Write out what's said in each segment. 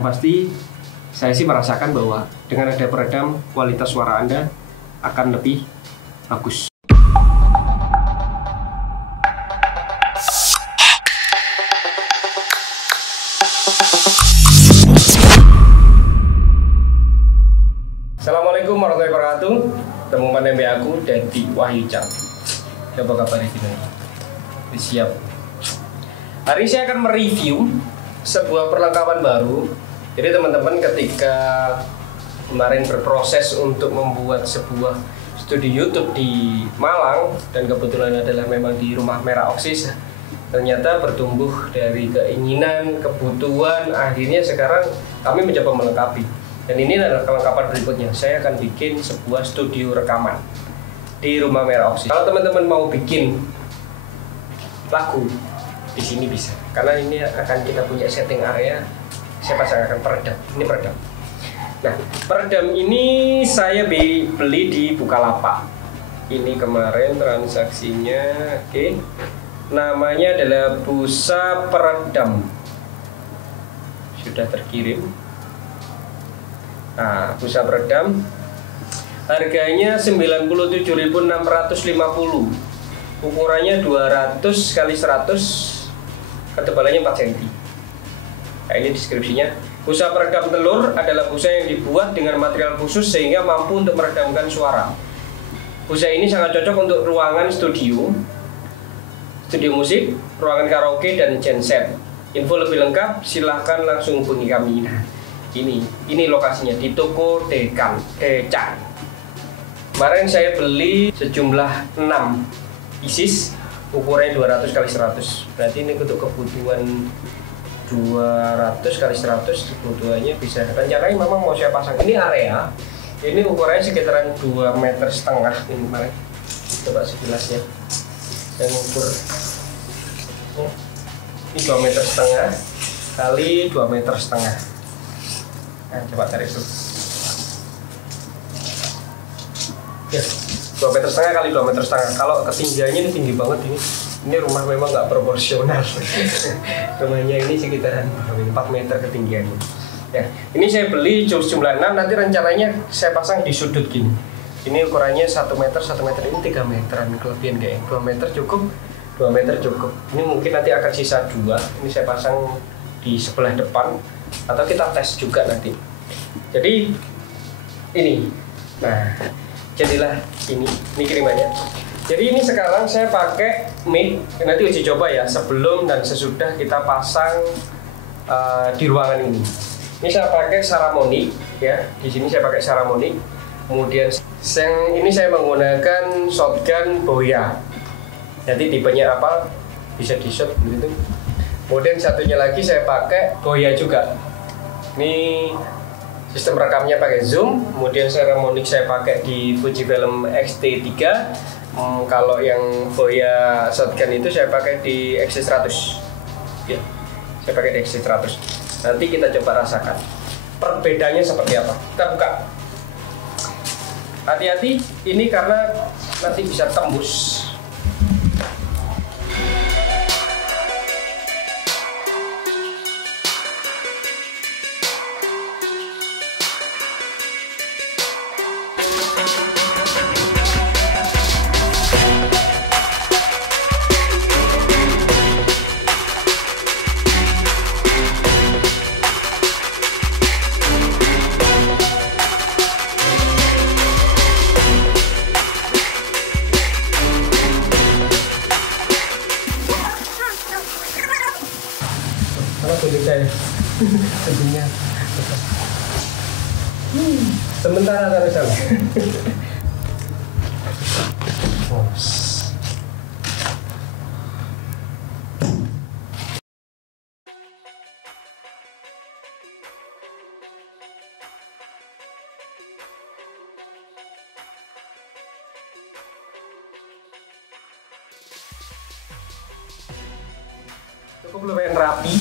Pasti saya sih merasakan bahwa dengan ada peredam, kualitas suara Anda akan lebih bagus. Assalamualaikum warahmatullahi wabarakatuh. Temu pandemi aku Dedi Wahyu Cang. Apa kabar ini? Siap. Hari ini saya akan mereview sebuah perlengkapan baru. Jadi teman-teman ketika kemarin berproses untuk membuat sebuah studio YouTube di Malang, dan kebetulan adalah memang di Rumah Merah Oksis, ternyata bertumbuh dari keinginan, kebutuhan, akhirnya sekarang kami mencoba melengkapi. Dan ini adalah kelengkapan berikutnya. Saya akan bikin sebuah studio rekaman di Rumah Merah Oksis. Kalau teman-teman mau bikin lagu di sini bisa, karena ini akan kita punya setting area. Saya pasangkan peredam. Ini peredam. Nah, peredam ini saya beli di Bukalapak. Ini kemarin transaksinya, oke. Namanya adalah busa peredam. Sudah terkirim. Nah, busa peredam. Harganya 97.650. Ukurannya 200 kali 100, ketebalannya 4 cm. Nah, ini deskripsinya. Busa peredam telur adalah busa yang dibuat dengan material khusus sehingga mampu untuk meredamkan suara. Busa ini sangat cocok untuk ruangan studio musik, ruangan karaoke, dan genset. Info lebih lengkap silahkan langsung hubungi kami. Nah, ini lokasinya di toko Decan. Kemarin saya beli sejumlah 6 pieces, ukurannya 200 kali 100. Berarti ini untuk kebutuhan 200 kali 100, kebutuhannya bisa. Rencananya memang mau saya pasang ini area. Ini ukurannya sekitaran 2,5 meter ini kemarin. Coba sekilasnya. Saya ngukur. Ini 2,5 meter kali 2,5 meter. Nah, coba tarik dulu. Ya, 2,5 meter kali 2,5 meter. Kalau ketinggiannya ini tinggi banget ini. Ini rumah memang nggak proporsional. Rumahnya ini sekitaran 4 meter ketinggiannya. Ya, ini saya beli jumlah 6. Nanti rencananya saya pasang di sudut gini. Ini ukurannya 1 meter, 1 meter ini 3 meteran kelebihan kayaknya. 2 meter cukup, 2 meter cukup. Ini mungkin nanti akan sisa 2. Ini saya pasang di sebelah depan, atau kita tes juga nanti. Jadi ini. Nah, jadilah ini kirimannya. Jadi ini sekarang saya pakai mic, nanti uji coba ya sebelum dan sesudah kita pasang di ruangan ini. Ini saya pakai Saramonic ya. Di sini saya pakai Saramonic. Kemudian ini saya menggunakan shotgun Boya. Jadi tipenya apa? Bisa di shot gitu. Kemudian satunya lagi saya pakai Boya juga. Ini sistem rekamnya pakai Zoom. Kemudian Saramonic saya pakai di Fujifilm X-T3. Kalau yang Boya shotgun itu saya pakai di X-T100 ya, saya pakai di X-T100. Nanti kita coba rasakan perbedaannya seperti apa. Kita buka. Hati-hati ini karena nanti bisa tembus. Kuning saya, kucingnya. Sementara dari sana. Cukup lumayan rapi.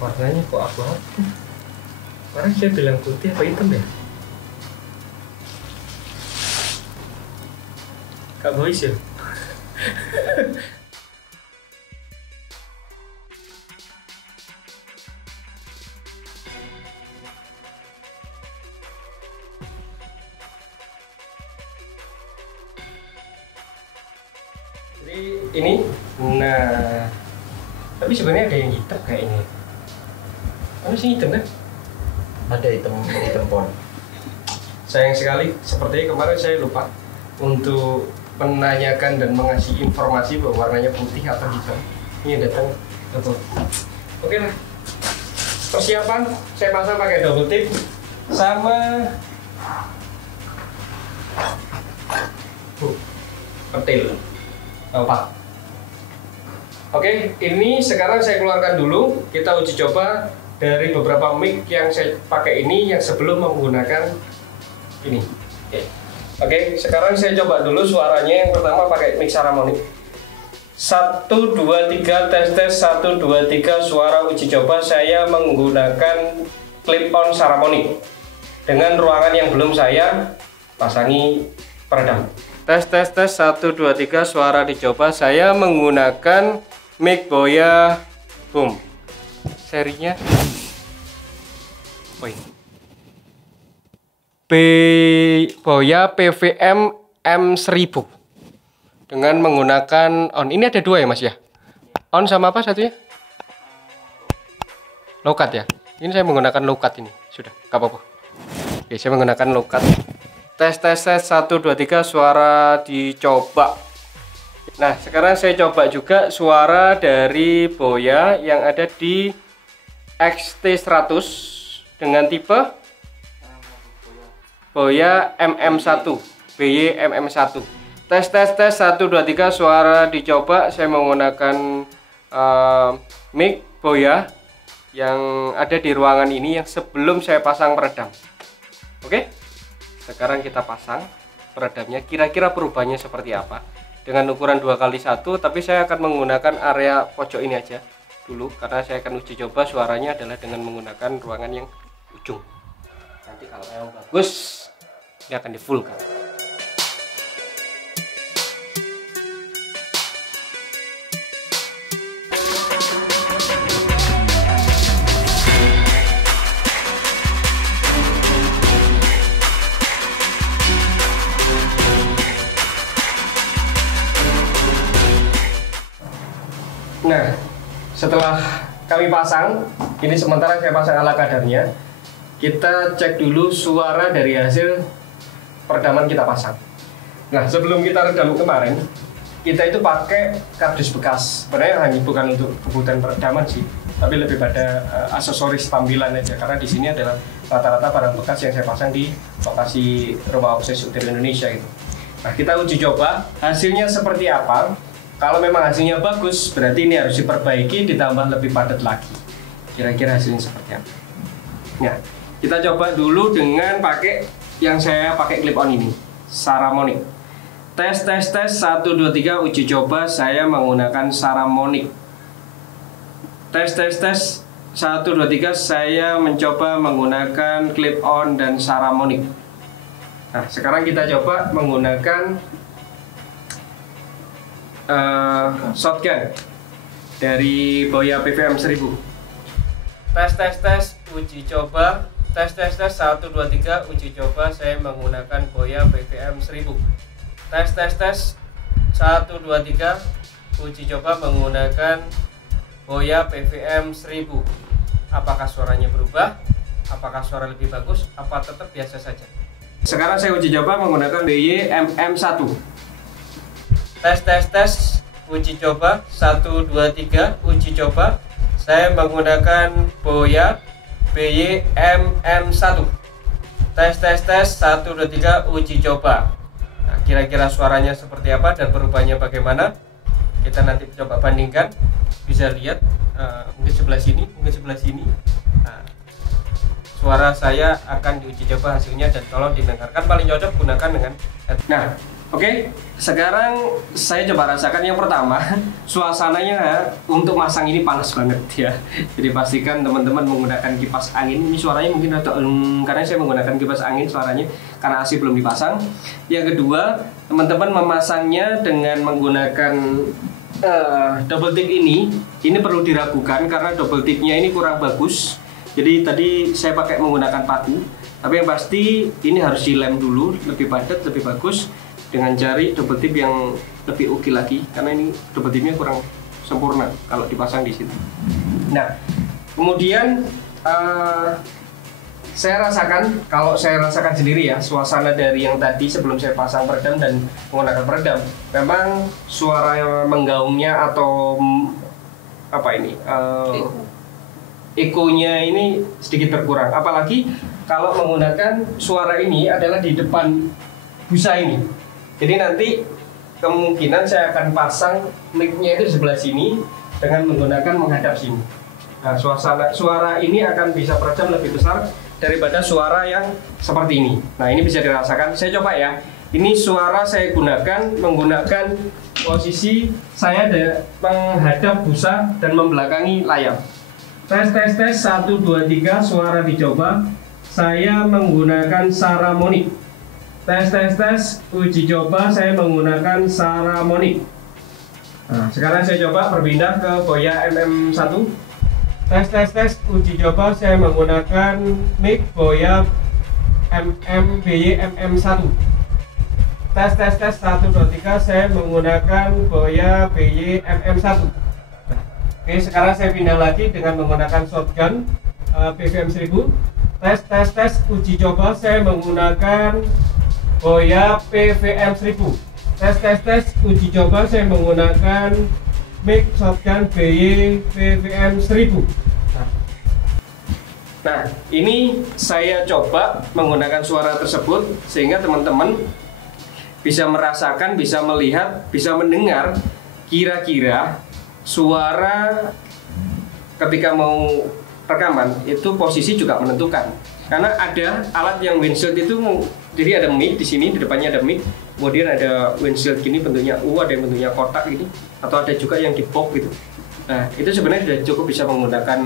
Warnanya kok abang? Kemarin saya bilang putih apa hitam ya? Kak Boys ya? ini. Nah, tapi sebenarnya ada yang hitam kayak ini. Mana sih hitam kan? Ada hitam pon. Sayang sekali, sepertinya kemarin saya lupa untuk menanyakan dan mengasih informasi bahwa warnanya putih atau hitam. Ini datang betul. Oke lah. Persiapan, saya pasang pakai double tip sama petil. Apa? Oke, ini sekarang saya keluarkan dulu. Kita uji coba dari beberapa mic yang saya pakai ini yang sebelum menggunakan ini. Oke, sekarang saya coba dulu suaranya. Yang pertama pakai mic Saramonic. 1, 2, 3, tes 1, 2, 3 suara uji coba. Saya menggunakan clip-on Saramonic dengan ruangan yang belum saya pasangi peredam. Tes 1, 2, 3 suara dicoba. Saya menggunakan mic Boya Boom. Serinya Boya PVM M1000 dengan menggunakan on. Ini ada dua ya Mas ya? On sama apa satunya? Low cut ya? Ini saya menggunakan low cut ini. Sudah, gak apa-apa. Oke, saya menggunakan low cut. Tes 1, 2, 3 suara dicoba. Nah, sekarang saya coba juga suara dari Boya yang ada di XT100 dengan tipe Boya MM1, BY MM1. Tes 1, 2, 3 suara dicoba. Saya menggunakan mic Boya yang ada di ruangan ini yang sebelum saya pasang peredam. Oke, sekarang kita pasang peredamnya. Kira-kira perubahannya seperti apa dengan ukuran 2x1, tapi saya akan menggunakan area pojok ini aja dulu karena saya akan uji coba suaranya adalah dengan menggunakan ruangan yang ujung. Nanti kalau yang bagus ini akan di full kan. Nah, setelah kami pasang, ini sementara saya pasang ala kadarnya. Kita cek dulu suara dari hasil peredaman kita pasang. Nah, sebelum kita redam kemarin, kita itu pakai kardus bekas. Sebenarnya hanya bukan untuk kebutuhan peredaman sih, tapi lebih pada aksesoris tampilan aja. Karena di sini adalah rata-rata barang bekas yang saya pasang di lokasi rumah obses Utir Indonesia gitu. Nah, kita uji coba hasilnya seperti apa. Kalau memang hasilnya bagus, berarti ini harus diperbaiki, ditambah lebih padat lagi. Kira-kira hasilnya seperti apa? Nah, kita coba dulu dengan pakai yang saya pakai clip on ini, Saramonic. Tes 1, 2, 3 uji coba. Saya menggunakan Saramonic. Tes 1, 2, 3 saya mencoba menggunakan clip on dan Saramonic. Nah, sekarang kita coba menggunakan shotgun dari Boya PVM 1000. Tes uji coba. Tes 1, 2, 3 uji coba. Saya menggunakan Boya PVM 1000. Tes 1, 2, 3 uji coba menggunakan Boya PVM 1000. Apakah suaranya berubah? Apakah suara lebih bagus? Apa tetap biasa saja? Sekarang saya uji coba menggunakan BY MM1. Tes uji coba. 1, 2, 3 uji coba. Saya menggunakan Boya BY MM1. Tes 1, 2, 3 uji coba. Nah, kira-kira suaranya seperti apa dan perubahannya bagaimana? Kita nanti coba bandingkan. Bisa lihat mungkin sebelah sini, mungkin sebelah sini. Nah, suara saya akan diuji coba hasilnya, dan tolong didengarkan, paling cocok gunakan dengan headphone. Nah, oke, sekarang saya coba rasakan yang pertama. Suasananya untuk masang ini panas banget ya. Jadi pastikan teman-teman menggunakan kipas angin. Ini suaranya mungkin atau karena saya menggunakan kipas angin suaranya karena AC belum dipasang. Yang kedua, teman-teman memasangnya dengan menggunakan double tip ini perlu diragukan karena double tipnya ini kurang bagus. Jadi tadi saya pakai menggunakan paku, tapi yang pasti ini harus dilem dulu, lebih padat, lebih bagus. dengan cari double tip yang lebih ukil lagi, karena ini double tipnya kurang sempurna kalau dipasang di situ. Nah, kemudian kalau saya rasakan sendiri ya, suasana dari yang tadi sebelum saya pasang peredam dan menggunakan peredam, memang suara yang menggaungnya atau ekonya ini sedikit berkurang. Apalagi kalau menggunakan suara ini adalah di depan busa ini. Jadi nanti kemungkinan saya akan pasang mic-nya itu di sebelah sini dengan menggunakan menghadap sini. Nah, suara ini akan bisa peredam lebih besar daripada suara yang seperti ini. Nah, ini bisa dirasakan. Saya coba ya. Ini suara saya menggunakan posisi saya menghadap busa dan membelakangi layar. Tes 1 2 3, suara dicoba. Saya menggunakan Saramonic. Tes uji coba, saya menggunakan Saramonic. Nah, sekarang saya coba berpindah ke Boya MM1. Tes uji coba, saya menggunakan mic Boya BY MM1. Tes 1 2 3, saya menggunakan Boya BY MM1. Oke, sekarang saya pindah lagi dengan menggunakan shotgun PVM 1000. Tes uji coba, saya menggunakan Boya PVM 1000. Tes uji coba, saya menggunakan mic shotgun BY PVM 1000. Nah, ini saya coba menggunakan suara tersebut sehingga teman-teman bisa merasakan, bisa melihat, bisa mendengar kira-kira suara ketika mau rekaman itu posisi juga menentukan. Karena ada alat yang windshield itu, jadi ada mic di sini, di depannya ada mic, kemudian ada windshield gini bentuknya U, ada yang bentuknya kotak gini, atau ada juga yang di box gitu. Nah, itu sebenarnya sudah cukup bisa menggunakan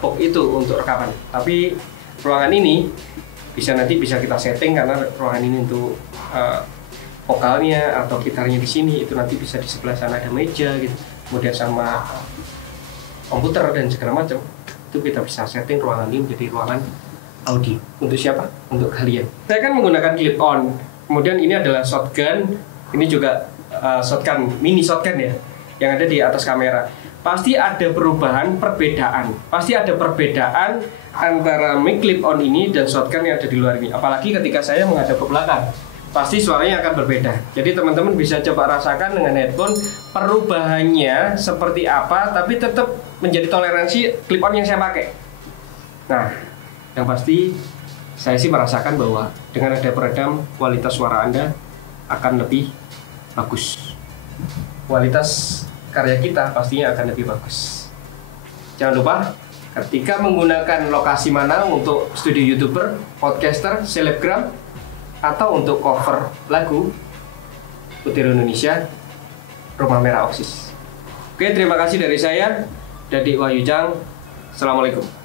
box itu untuk rekaman. Tapi ruangan ini nanti bisa kita setting, karena ruangan ini untuk vokalnya atau gitarnya di sini, itu nanti bisa di sebelah sana ada meja gitu, kemudian sama komputer dan segala macam. Itu kita bisa setting ruangan ini menjadi ruangan audio. Untuk siapa? Untuk kalian. Saya kan menggunakan clip on. Kemudian ini adalah shotgun. Ini juga shotgun, mini shotgun ya, yang ada di atas kamera. Pasti ada perbedaan. Pasti ada perbedaan antara mic clip on ini dan shotgun yang ada di luar ini. Apalagi ketika saya menghadap ke belakang, pasti suaranya akan berbeda. Jadi teman-teman bisa coba rasakan dengan headphone perubahannya seperti apa, tapi tetap menjadi toleransi clip on yang saya pakai. Nah, yang pasti saya sih merasakan bahwa dengan ada peredam, kualitas suara Anda akan lebih bagus. Kualitas karya kita pastinya akan lebih bagus. Jangan lupa, ketika menggunakan lokasi mana untuk studio YouTuber, podcaster, selebgram, atau untuk cover lagu Putih Indonesia, Rumah Merah Oxis. Oke, terima kasih dari saya, Dadik Wahyujang. Assalamualaikum.